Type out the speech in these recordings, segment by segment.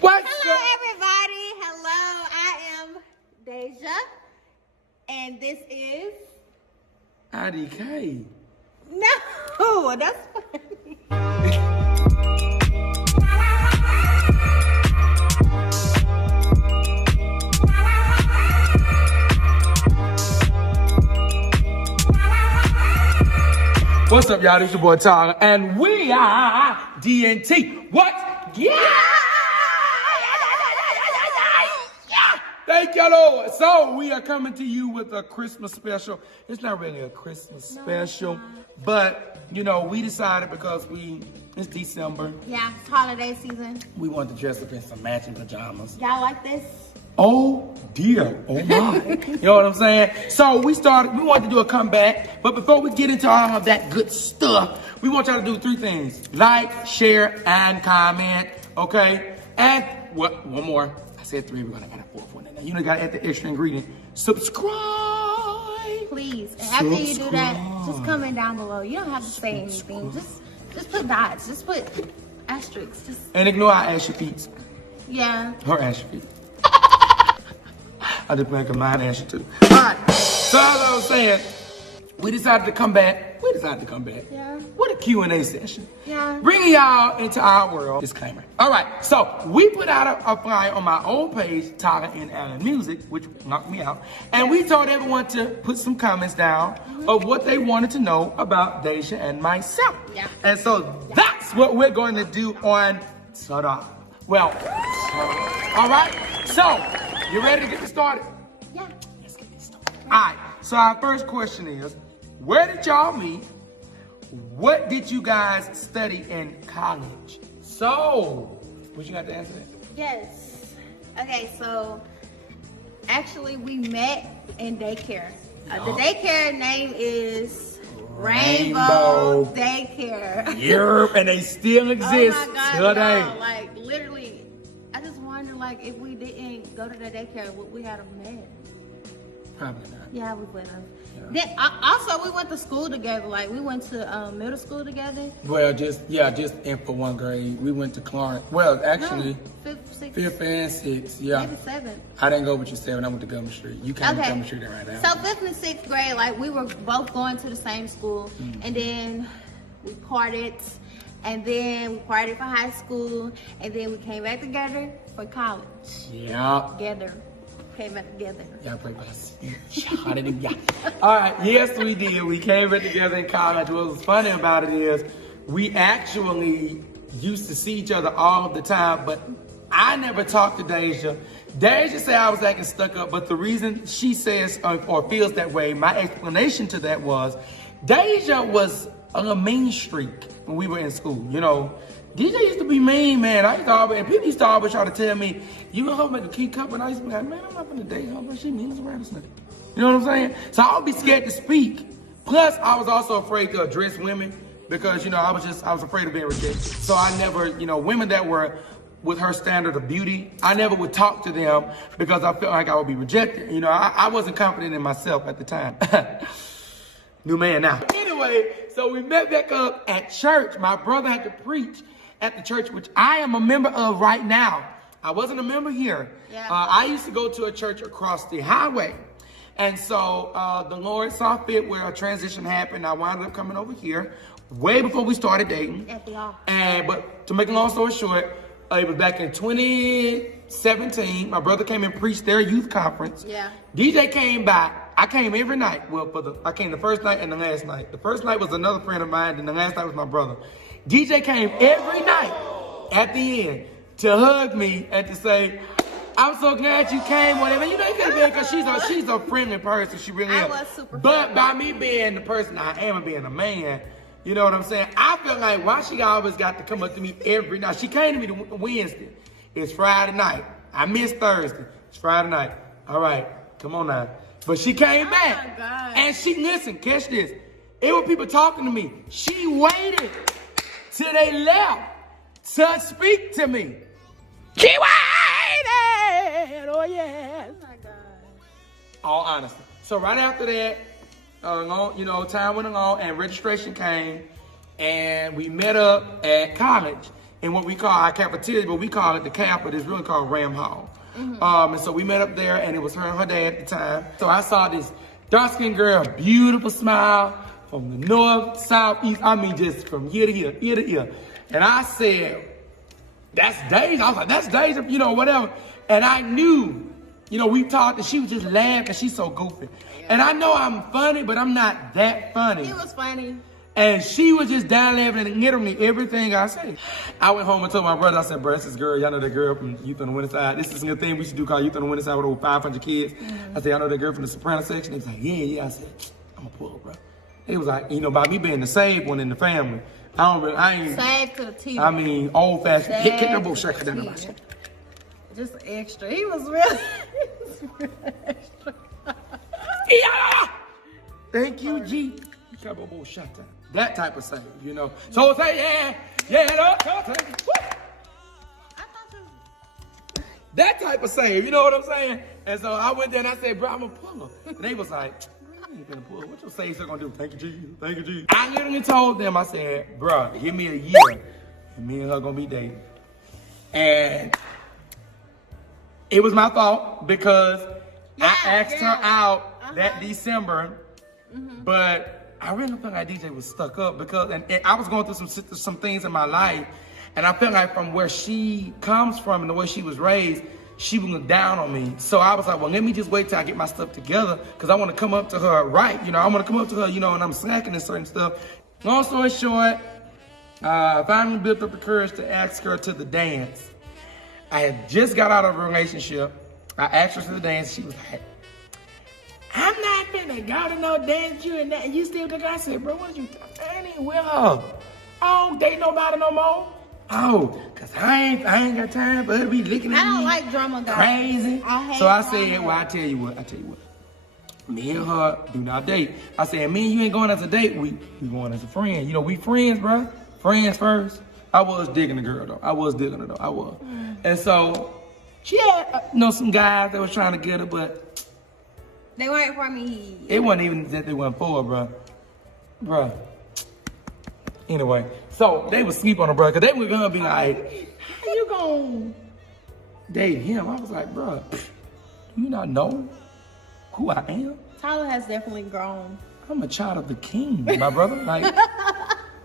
What's Hello, everybody. Hello, I am Deja, and this is IDK. no. That's funny. What's up, y'all? This your boy Tyler, and we are DNT. What? Yeah! Thank you, Lord. So we are coming to you with a Christmas special. It's not really a Christmas special, but you know, we decided because it's December. Yeah, it's holiday season. We wanted to dress up in some matching pajamas. Y'all like this? Oh dear, oh my. You know what I'm saying? So we wanted to do a comeback, but before we get into all of that good stuff, we want y'all to do three things. Like, share, and comment, okay? And what? One more. I said three, we're gonna add a fourth one in there. You know, gotta add the extra ingredient. Subscribe. Please. And after you do that, just comment down below. You don't have to say anything. Just put dots. Just put asterisks. And ignore our Ashy Feet. Yeah. Her Ashy Feet. I just make a mine Ashy too. Alright, so as I was saying, we decided to come back. Yeah. What a Q&A session. Yeah. Bringing y'all into our world. Disclaimer. All right, so we put out a flyer on my old page, Tyler and Allen Music, which knocked me out. And we told everyone to put some comments down of what they wanted to know about Deja and myself. Yeah. And so that's what we're going to do on Ta-da. Well, all right, so you ready to get this started? Yeah. Let's get this started. All right, so our first question is, where did y'all meet? What did you guys study in college? So, would you got to answer that? Yes. Okay, so actually we met in daycare. The daycare name is Rainbow Daycare. Europe, and they still exist Oh my God, today. y'all, like literally, I just wonder like if we didn't go to the daycare, would we have met? Probably not. Yeah, we would have. Yeah. Then also we went to school together. Like we went to middle school together. Well, just in for one grade. We went to Clarence. Well, actually, No, fifth, sixth, fifth and sixth. Yeah. maybe seventh. I didn't go with you 7. I went to Gummer Street. You came to Okay. Gummer Street right now. So fifth and sixth grade, like we were both going to the same school, and then we parted, and then we parted for high school, and then we came back together for college. Yeah. Together, came back together. Y'all play basketball. Hallelujah. All right, yes, we did. We came back together in college. What was funny about it is we actually used to see each other all the time, but I never talked to Deja. Deja said I was acting stuck up, but the reason she says or feels that way, my explanation to that was Deja was on a mean streak when we were in school. You know, DJ used to be mean, man. I used to always, and people used to always try to tell me, you gonna help make a key cup? And I used to be like, man, I'm not gonna date her, but she mean as a rattlesnake. You know what I'm saying? So I would be scared to speak. Plus, I was also afraid to address women because, you know, I was afraid of being rejected. So I never, you know, women that were with her standard of beauty, I never would talk to them because I felt like I would be rejected. You know, I wasn't confident in myself at the time. New man now. Anyway, so we met back up at church. My brother had to preach at the church, which I am a member of right now. I wasn't a member here. Yeah. I used to go to a church across the highway. And so the Lord saw fit where a transition happened. I wound up coming over here way before we started dating. At the office. But to make a long story short, it was back in 2017. My brother came and preached their youth conference. Yeah. DJ came by. I came every night. Well, I came the first night and the last night. The first night was another friend of mine, and the last night was my brother. DJ came every night at the end to hug me and to say, I'm so glad you came, whatever. You know, you could be because she's a friendly person. She really is. I was super But friendly. by me being the person I am and being a man, you know what I'm saying? I feel like why she always got to come up to me every night. She came to me Wednesday. It's Friday night. I missed Thursday. It's Friday night. All right, come on now. But she came back. my God. And she, listen, catch this. It was people talking to me. She waited till they left to speak to me. She waited. Oh, yes. Oh my God. All honesty. So right after that, you know, time went along and registration came, and we met up at college. in what we call our cafeteria, but we call it the Cap, but it's really called Ram Hall. And so we met up there, and it was her and her dad at the time. So I saw this dark-skinned girl, beautiful smile, from the north, south, east, I mean just from ear to ear, ear to ear. And I said, that's Deja. I was like, that's Deja, you know, whatever. And I knew, you know, we talked and she was just laughing, she's so goofy. And I know I'm funny, but I'm not that funny. He was funny. And she was just down laughing and literally everything I said. I went home and told my brother, I said, bro, this is girl, y'all know that girl from Youth on the Winter Side. This is a thing we should do called Youth on the Winter Side with over 500 kids. I said, y'all know that girl from the Soprano section? He was like, yeah. I said, I'm gonna pull her, bro. He was like, you know, by me being the saved one in the family, I ain't. Saved to the teeth. I mean, old fashioned. Hit that bullshit. Just extra. He was really extra. Yeah. Thank you, G. That type of save, you know. So say I thought you. That type of save, you know what I'm saying? And so I went there and I said, bro, I'm gonna pull her. And they was like, I ain't gonna pull her. What your save still gonna do? Thank you, G. Thank you, G. I literally told them, I said, bro, give me a year, and me and her gonna be dating. And it was my fault because I asked her out that December. But I really felt like DJ was stuck up because and I was going through some things in my life, and I felt like from where she comes from and the way she was raised, she was down on me. So I was like, well, let me just wait till I get my stuff together because I want to come up to her right. You know, I want to come up to her, you know, and I'm slacking and certain stuff. Long story short, I finally built up the courage to ask her to the dance. I had just got out of a relationship. I asked her to the dance. She was like, I'm not finna go to no dance, you and that. You still think I said, bro, what you ain't with her? I don't date nobody no more. Oh, cause I ain't got time for her to be looking at me. I don't like drama guys. Crazy. I hate so I drama. said, well, I tell you what. Me and her do not date. I said, me and you ain't going as a date. We going as a friend. You know, we friends, bro. Friends first. I was digging the girl though. I was. And so she had, you know, some guys that was trying to get her, but they weren't for me. it wasn't even that they weren't for her, bro. Anyway, so they would sleep on her, bro, because they were gonna be like, how you gonna date him? I was like, bro, do you not know who I am? Tyler has definitely grown. I'm a child of the king, my brother. Like,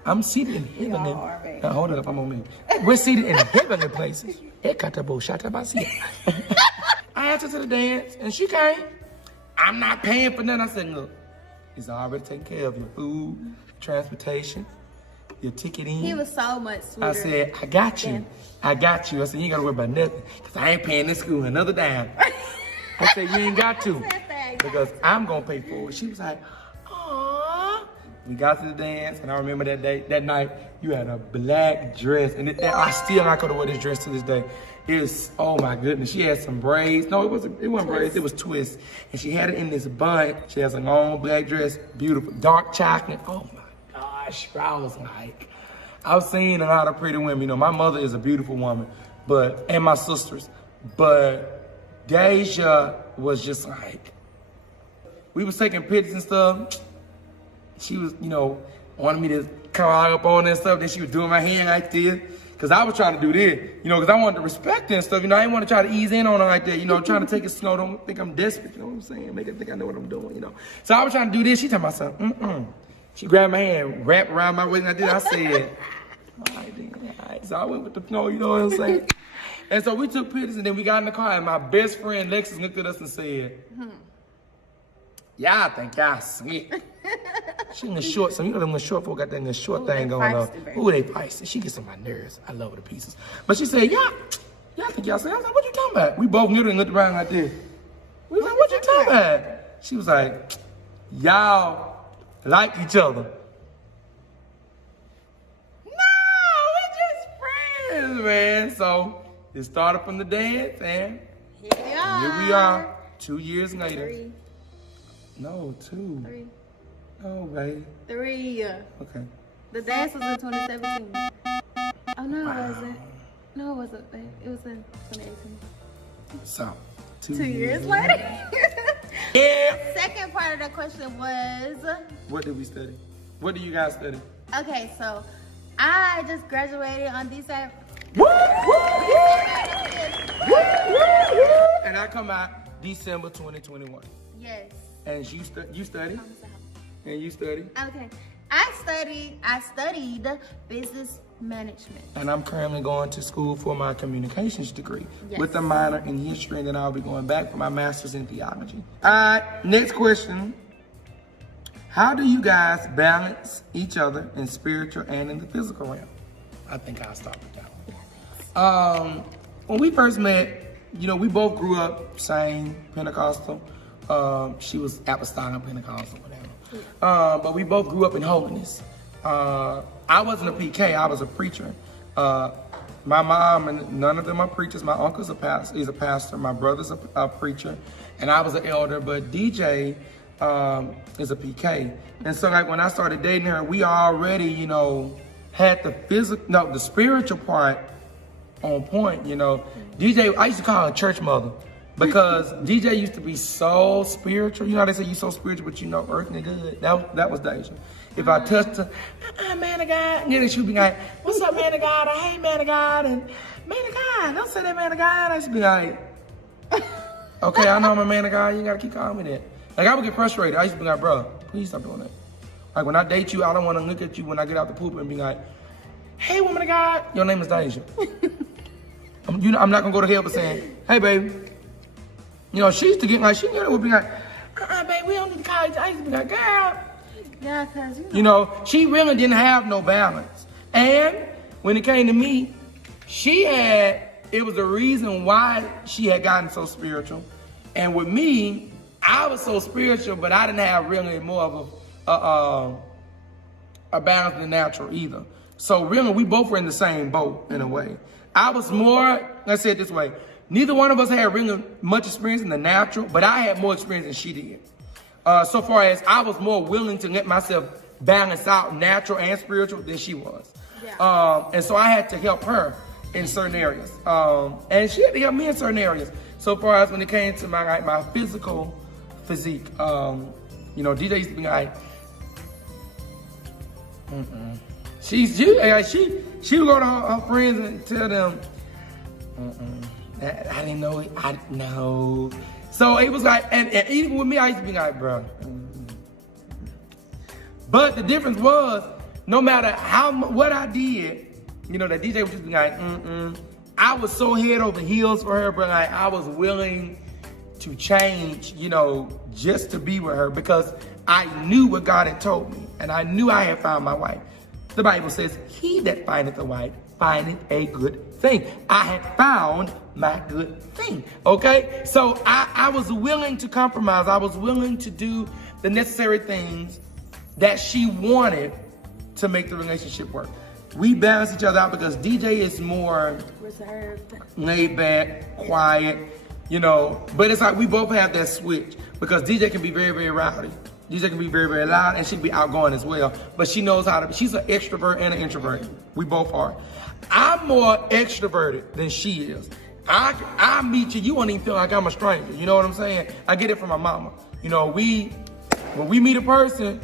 I'm seated in heavenly. Now, hold up, I'm on me. We're seated in heavenly places. I asked her to the dance, and she came. I'm not paying for nothing. I said, look, it's already taken care of your food, transportation, your ticket in. He was so much sweeter. I said, I got you. I said, you ain't gotta worry about nothing, because I ain't paying this school another dime. I said, you ain't got to, because I'm gonna pay for it. She was like, aww. We got to the dance, and I remember that night, you had a black dress, and I still not gonna wear this dress to this day. It was, oh my goodness, she had some braids. No, it wasn't braids, it was twists. And she had it in this bun. She has a long black dress, beautiful, dark chocolate. Oh my gosh, I was like, I've seen a lot of pretty women. You know, my mother is a beautiful woman, and my sisters, but Deja was just like, we was taking pictures and stuff. She was, you know, wanted me to come out up on and stuff. Then she was doing my hand like this. Cause I was trying to do this, you know, cause I wanted to respect her and stuff. You know, I didn't want to try to ease in on her like that. You know, trying to take it slow. Don't think I'm desperate. You know what I'm saying? Make her think I know what I'm doing. You know. So I was trying to do this. She talking about something. She grabbed my hand, wrapped around my waist, and I did. I said, all right, then. All right. So I went with the flow. You know what I'm saying? And so we took pictures, and then we got in the car, and my best friend Lexus looked at us and said, y'all think y'all slick. She in the short, so you know them little short folk got that little short thing going on. Ooh, they feisty. She gets on my nerves. I love her to pieces. But she said, y'all think y'all slick. I was like, what you talking about? We both knew and looked around like this. We was like, what you talking about? She was like, y'all like each other. No, we're just friends, man. So it started from the dance, and here we are 2 years later. 3. No, 2. 3. No, babe. 3. Okay. The dance was in 2017. Oh, no, it wasn't. No, it wasn't, babe. It was in 2018. So, 2 years later. Yeah. Second part of the question was... What did we study? What do you guys study? Okay, so I just graduated on December. Woo, woo, woo. And I come out December 2021. Yes. And you study? And you study? Okay. I studied business management. And I'm currently going to school for my communications degree Yes. with a minor in history, and then I'll be going back for my master's in theology. All right, next question. How do you guys balance each other in spiritual and in the physical realm? I think I'll start with that one. When we first met, you know, we both grew up same Pentecostal. She was apostolic Pentecostal, whatever. But we both grew up in holiness. I wasn't a PK, I was a preacher. My mom and none of them are preachers. My uncle's he's a pastor. My brother's a preacher, and I was an elder. But DJ is a PK, and so like when I started dating her, we already, you know, had the spiritual part on point. You know, DJ, I used to call her church mother. Because DJ used to be so spiritual. You know how they say you so spiritual, but you know earthly good? That was Deja. If I touched her, man of God, and then she'd be like, what's up, man of God? I hate man of God. And man of God, don't say that, man of God. I used to be like, okay, I know I'm a man of God. You gotta keep calling me that. Like, I would get frustrated. I used to be like, bro, please stop doing that. Like, when I date you, I don't want to look at you when I get out the poop and be like, hey, woman of God, your name is Deja. I'm not gonna go to hell for saying, hey, baby. You know, she used to get like, she would be like, babe, we don't need to call you. I used to be like, girl. Yeah, cause You know, she really didn't have no balance. And when it came to me, it was a reason why she had gotten so spiritual. And with me, I was so spiritual, but I didn't have really more of a balance than natural either. So really, we both were in the same boat in a way. I was more, let's say it this way, neither one of us had really much experience in the natural, but I had more experience than she did. So far as I was more willing to let myself balance out natural and spiritual than she was. Yeah. And so I had to help her in certain areas. And she had to help me in certain areas. So far as when it came to my physical physique, you know, DJ used to be like, she would go to her friends and tell them, I didn't know it. I didn't know. So it was like, and even with me, I used to be like, bro. But the difference was, no matter what I did, you know, that DJ would just be like, I was so head over heels for her, but like I was willing to change, you know, just to be with her because I knew what God had told me, and I knew I had found my wife. The Bible says, he that findeth a wife findeth a good thing. I had found my good thing, okay? So I was willing to compromise. I was willing to do the necessary things that she wanted to make the relationship work. We balance each other out because DJ is more reserved, laid back, quiet, you know, but it's like we both have that switch because DJ can be very, very rowdy. DJ can be very, very loud, and she can be outgoing as well. But she knows how to, she's an extrovert and an introvert. We both are. I'm more extroverted than she is. I meet you, you won't even feel like I'm a stranger. You know what I'm saying? I get it from my mama. You know, when we meet a person,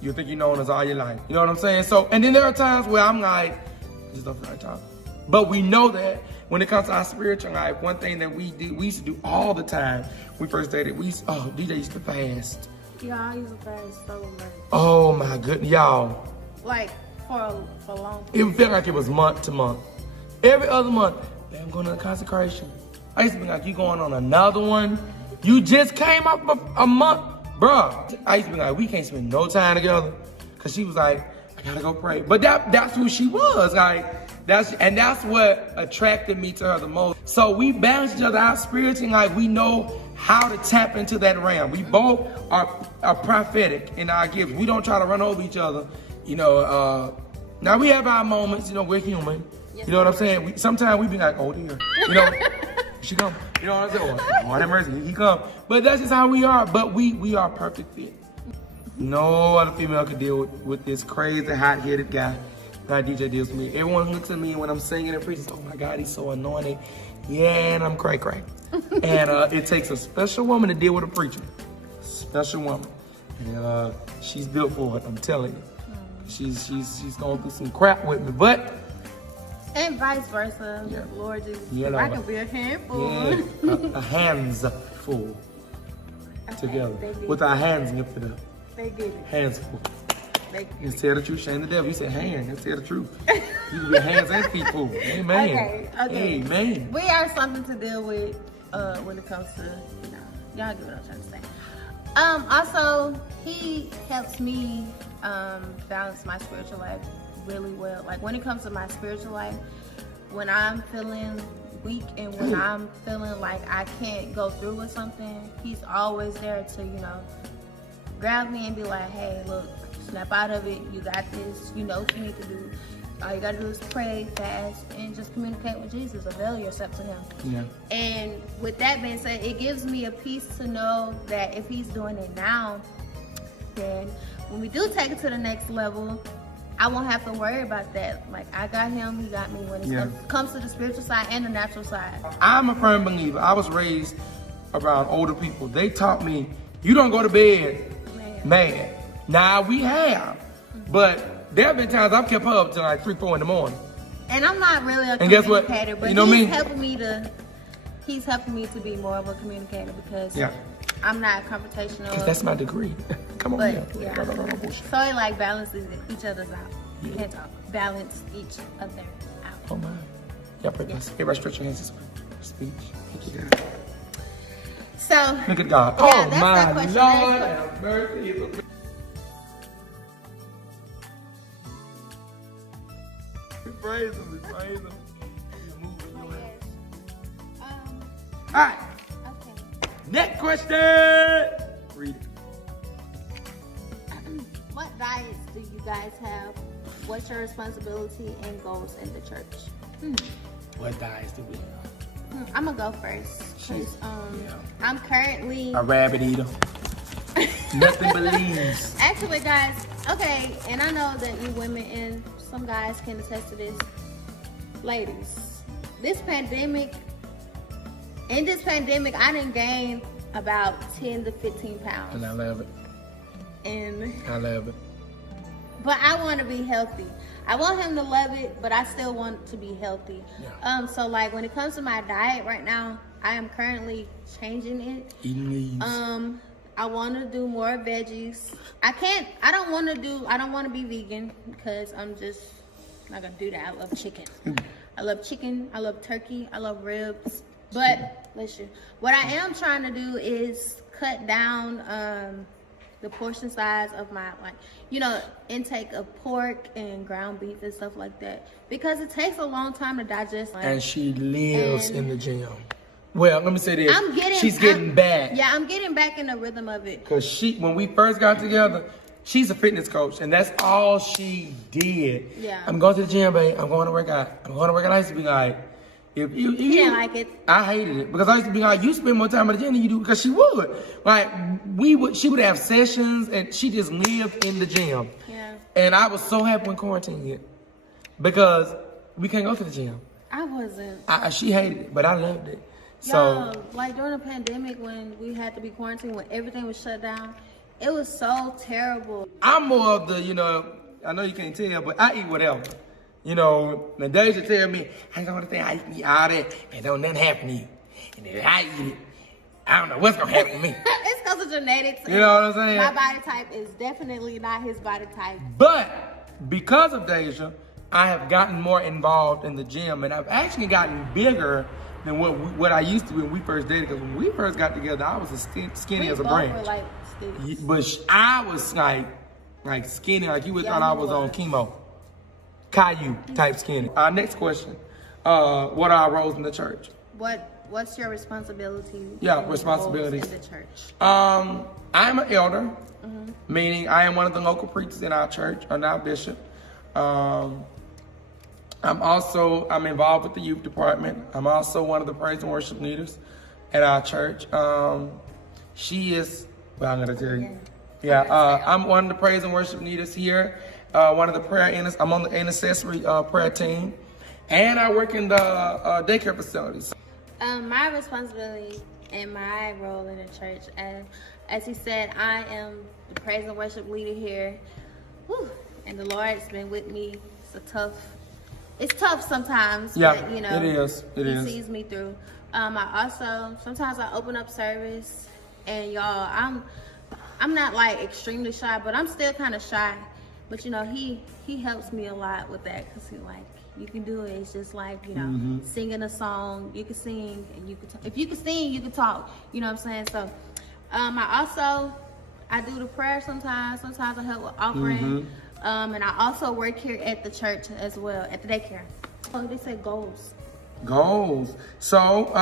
you think you know us all your life. You know what I'm saying? So, and then there are times where I'm like, I just don't feel like talking. But we know that when it comes to our spiritual life, one thing that we used to do all the time, we first dated, DJ used to fast. Yeah, I used to fast so much. Oh my goodness, y'all. Like, for a long time. It felt like it was month to month. Every other month, man, I'm going to the consecration. I used to be like, you going on another one? You just came up a month? Bruh, I used to be like, we can't spend no time together. Cause she was like, I gotta go pray. But that's who she was. Like, that's what attracted me to her the most. So we balance each other out spiritually, like we know how to tap into that realm. We both are prophetic in our gifts. We don't try to run over each other. You know, now we have our moments, you know, we're human. Yes, you know what I'm saying? Sometimes we be like, oh dear, you know, she come. You know what I'm saying? Oh, have mercy, he come. But that's just how we are. But we are perfect fit. No other female could deal with this crazy, hot-headed guy that DJ deals with me. Everyone looks at me when I'm singing and preaching, oh my God, he's so anointed. Yeah, and I'm cray-cray. And it takes a special woman to deal with a preacher. Special woman. And she's built for it, I'm telling you. She's going through some crap with me, but And vice versa. Yeah. Lord Jesus. Yeah, I Lord. can be a handful. Yeah, a hands full together. They did. With our hands lifted up. They did it. Hands full. They You tell the truth, shame the devil. You said hand, you tell the truth. You can be hands and feet full. Amen. Okay. Amen. We are something to deal with when it comes to, y'all get what I'm trying to say. Also, he helps me balance my spiritual life really well. Like when it comes to my spiritual life, when I'm feeling weak and when I'm feeling like I can't go through with something, he's always there to, grab me and be like, hey, look, snap out of it. You got this. You know what you need to do. All you gotta do is pray, fast, and just communicate with Jesus. Avail yourself to him. Yeah. And with that being said, it gives me a peace to know that if he's doing it now, then when we do take it to the next level, I won't have to worry about that. Like, I got him, he got me when it comes to the spiritual side and the natural side. I'm a firm believer. I was raised around older people. They taught me, you don't go to bed mad. Now we have, but there have been times I've kept her up till like 3, 4 in the morning. And I'm not really a And guess what? communicator, but You know me? he's helping me to be more of a communicator because I'm not confrontational. Because that's my degree. Come on, But, yeah. yeah. No bullshit. So it like balances each other's out. You can't talk. Balance each other out. Oh my. Yeah, pray bless. Everybody stretch your hands this way. Speech. Thank you, God. So Look at God. Yeah, Oh that's my that question. Lord. That's Have mercy. We praise him. We praise him. He's moving your way. All right. okay. Next question. Read it. What diets do you guys have? What's your responsibility and goals in the church? What diets do we have? I'm gonna go first. 'Cause, Yeah. I'm currently A rabbit eater. Nothing but leaves. actually, guys. Okay, and I know that you women and some guys can attest to this. Ladies, in this pandemic, I done gained about 10 to 15 pounds. And I love it. And I love it. but I want to be healthy. I want him to love it, but I still want to be healthy. Yeah. So like when it comes to my diet right now, I am currently changing it. Eating leaves. I want to do more veggies. I don't want to be vegan because I'm just not gonna do that. I love chicken. I love chicken. I love turkey. I love ribs. But listen, what I am trying to do is cut down the portion size of my intake of pork and ground beef and stuff like that because it takes a long time to digest. And she lives in the gym. Well, let me say this. She's getting back. Yeah, I'm getting back in the rhythm of it. Because when we first got together, she's a fitness coach, and that's all she did. Yeah. I'm going to the gym, babe. I'm going to work out. I used to be like, if you didn't like it. I hated it because I used to be like, you spend more time at the gym than you do, because she would. Like, she would have sessions, and she just lived in the gym. Yeah. And I was so happy when quarantine hit because we can't go to the gym. I wasn't. She hated it, but I loved it. Yo, like during the pandemic when we had to be quarantined, when everything was shut down, it was so terrible. I'm more of the, I know you can't tell, but I eat whatever. Nadeja tell me, I don't think I eat all that, and don't nothing happen to you. And then I eat it, I don't know what's gonna happen to me. It's because of genetics. You know what I'm saying? My body type is definitely not his body type. But because of Deja, I have gotten more involved in the gym, and I've actually gotten bigger than what I used to when we first dated. Because when we first got together, I was as skinny as a branch. Were like skinny. But I was like skinny, like you would thought I was on chemo. Caillou type skinny. Next question. What are our roles in the church? What's your responsibility? Yeah, responsibilities. In the church. I'm an elder, meaning I am one of the local preachers in our church, or now bishop. I'm involved with the youth department. I'm also one of the praise and worship leaders at our church. She is, well, I'm gonna tell you. Yeah, I'm one of the praise and worship leaders here. One of the I'm on the intercessory prayer team, and I work in the daycare facilities. My responsibility and my role in the church, as he said, I am the praise and worship leader here. Whew. And the Lord's been with me. It's a tough it's tough sometimes. Yeah, but, you know, it is. He sees me through. I also sometimes I open up service, and y'all, I'm not like extremely shy, but I'm still kind of shy. But you know, he helps me a lot with that because he like, you can do it. It's just like, you know, singing a song. You can sing, and you can if you can sing, you can talk. You know what I'm saying? So, I do the prayer sometimes. Sometimes I help with offering. And I also work here at the church as well, at the daycare. Oh, they say goals. Goals. So,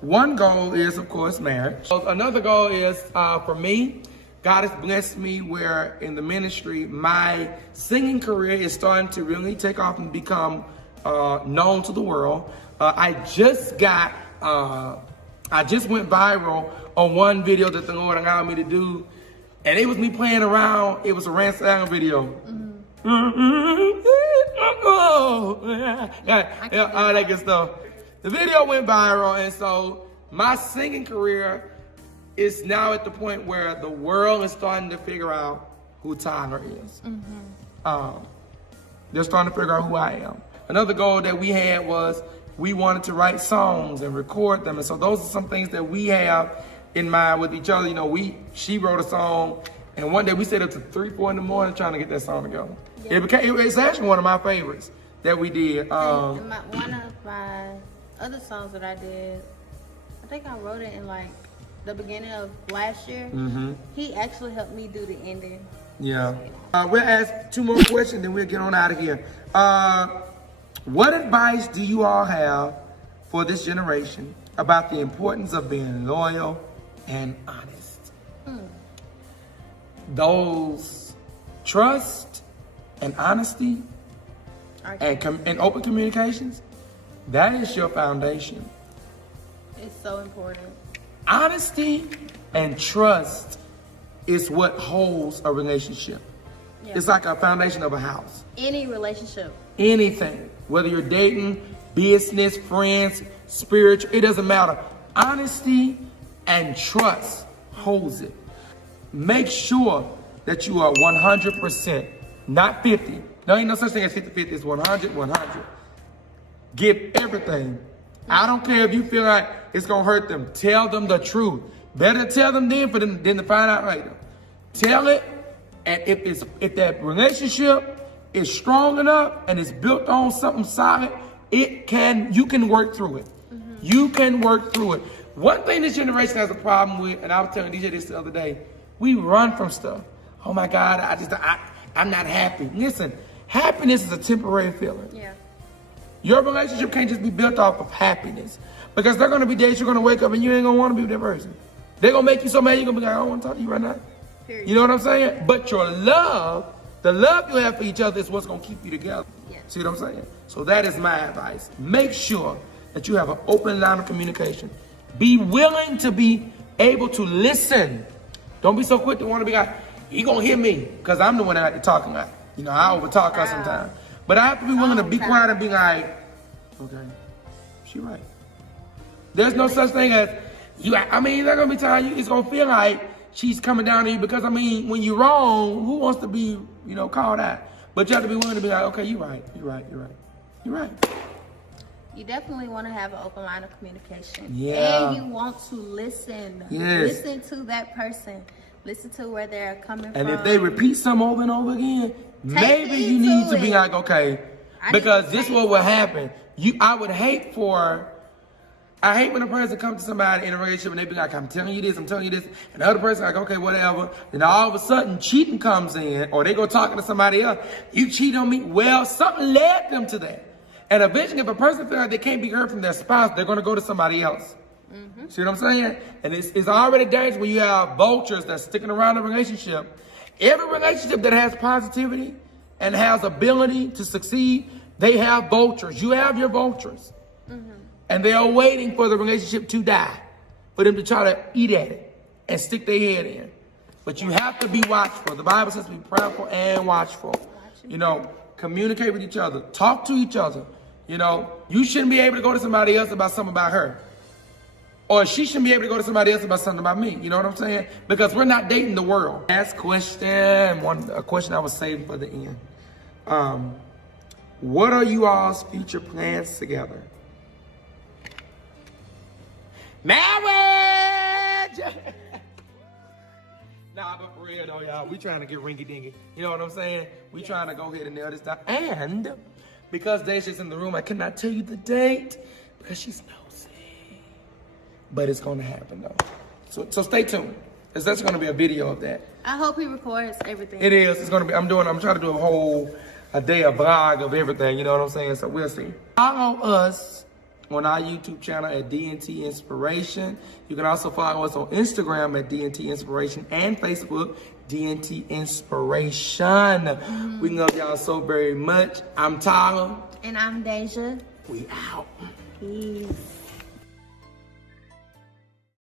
one goal is, of course, marriage. So another goal is, for me, God has blessed me where in the ministry, my singing career is starting to really take off and become known to the world. I just went viral on one video that the Lord allowed me to do. And it was me playing around. It was a Rance Allen video. All that good stuff. The video went viral, and so my singing career is now at the point where the world is starting to figure out who Tyler is. They're starting to figure out who I am. Another goal that we had was we wanted to write songs and record them, and so those are some things that we have in mind with each other. You know, she wrote a song, and one day we stayed up to 3, 4 in the morning trying to get that song together. Yeah. It's actually one of my favorites that we did. One of my other songs that I did, I think I wrote it in like the beginning of last year. He actually helped me do the ending. Yeah. We'll ask 2 more questions, then we'll get on out of here. What advice do you all have for this generation about the importance of being loyal and honest? Those trust and honesty and open communications, that is your foundation. It's so important. Honesty and trust is what holds a relationship. Yeah. It's like a foundation of a house. Any relationship. Anything. Whether you're dating, business, friends, spiritual, it doesn't matter. Honesty and trust holds it. Make sure that you are 100%, not 50. There ain't no such thing as 50-50. It's 100-100. Give everything. I don't care if you feel like it's going to hurt them. Tell them the truth. Better tell them then than to find out later. Tell it, and if that relationship is strong enough and it's built on something solid, you can work through it. You can work through it. One thing this generation has a problem with, and I was telling DJ this the other day, we run from stuff. Oh my God, I'm not happy. Listen, happiness is a temporary feeling. Yeah. Your relationship can't just be built off of happiness, because there are going to be days you're going to wake up and you ain't going to want to be with that person. They're going to make you so mad you're going to be like, I don't want to talk to you right now. Period. You know what I'm saying? But your love, the love you have for each other is what's going to keep you together. Yeah. See what I'm saying? So that is my advice. Make sure that you have an open line of communication. Be willing to be able to listen. Don't be so quick to want to be like, he going to hear me, because I'm the one that like to talk a lot. You know, I overtalk her sometimes. But I have to be willing to be quiet and be like, okay, she right. There's no such thing as, there's going to be times it's going to feel like she's coming down to you, because, when you're wrong, who wants to be, called out? But you have to be willing to be like, okay, you're right. You definitely want to have an open line of communication. Yeah. And you want to listen. Yes. Listen to that person. Listen to where they're coming from. And if they repeat something over and over again, maybe you need to be like, okay, because this is what will happen. I hate when a person comes to somebody in a relationship and they be like, I'm telling you this. And the other person like, okay, whatever. Then all of a sudden cheating comes in, or they go talking to somebody else. You cheat on me. Well, something led them to that. And eventually, if a person feels like they can't be heard from their spouse, they're going to go to somebody else. See what I'm saying? And it's already dangerous when you have vultures that's sticking around the relationship. Every relationship that has positivity and has ability to succeed, they have vultures. You have your vultures. And they are waiting for the relationship to die, for them to try to eat at it and stick their head in. But you have to be watchful. The Bible says to be prayerful and watchful. Communicate with each other. Talk to each other. You shouldn't be able to go to somebody else about something about her. Or she shouldn't be able to go to somebody else about something about me. You know what I'm saying? Because we're not dating the world. Last question, a question I was saving for the end. What are you all's future plans together? Marriage! Nah, but for real though, y'all, we trying to get ringy dingy. You know what I'm saying? We trying to go ahead and nail this down. And because Dacia's in the room, I cannot tell you the date because she's nosy. But it's gonna happen though. So stay tuned. Cause that's gonna be a video of that. I hope he records everything. It is. It's gonna be. I'm trying to do a day of vlog of everything. You know what I'm saying? So we'll see. Follow us on our YouTube channel at DNT Inspiration. You can also follow us on Instagram at DNT Inspiration and Facebook DNT Inspiration. We love y'all so very much. I'm Tyler. And I'm Deja. We out. Peace.